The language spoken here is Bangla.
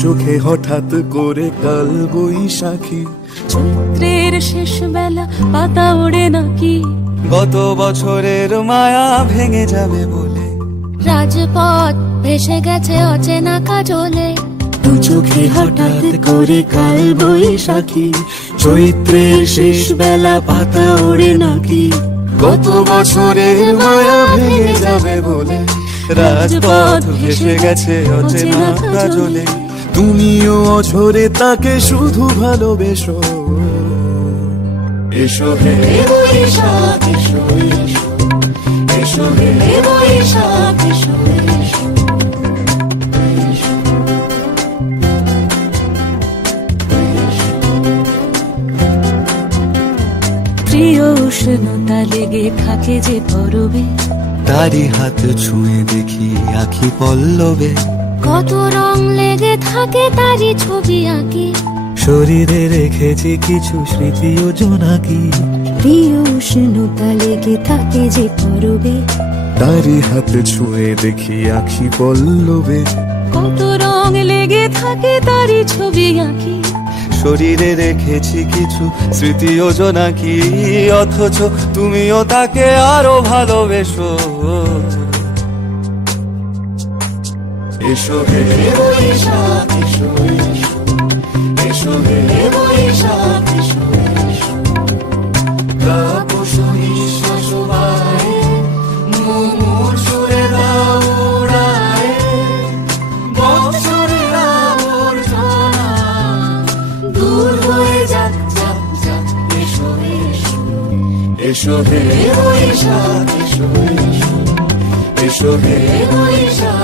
চোখে হঠাৎ করে কাল বৈশাখী, চৈত্রের শেষ বেলা পাতা ওড়ে নাকি, গত বছরের মায়া ভেঙে যাবে বলে, রাজপথ ভেসে গেছে অচেনা কাজলে। দু চোখে হঠাৎ করে কাল বৈশাখী, চৈত্রের শেষ বেলা পাতা ওড়ে নাকি, গত বছরের মায়া ভেঙে যাবে বলে, রাজপথ ভেসে গেছে অচেনা কাজলে। তুমিও অঝরে তাকে শুধু ভালোবেসো। এসো হে বৈশাখ এসো, এসো হে বৈশাখ এসো, প্রিয় উষ্ণতা লেগে থাকে যে পরবে, তারি হাত ছুঁয়ে দেখি আখি পল্লবে, কত রং লেগে থাকে তারই ছবি আঁকি, শরীরে রেখেছি কিছু স্মৃতি ও জোনাকি। প্রিয় উষ্ণতা লেগে থাকে যে পরবে, তারি হাত ছুঁয়ে দেখি আখি পল্লবে, কত রং লেগে থাকে তারই ছবি আঁকি, শরীরে রেখেছি কিছু স্মৃতি ও জোনাকি, অথচ তুমিও তাকে আরো ভালোবেসো। এসো হে বৈশাখ এসো, এসো হে বৈশাখ এসো, তাপস নিঃশ্বাস বায়ে, মুমুর সুরে দাও উড়ায়ে, বৎসরের আবর্জনা দূর হয়ে যাক যাক যাক। এসো এসো, এসো হে বৈশাখ এসো, এসো হে বৈশাখ।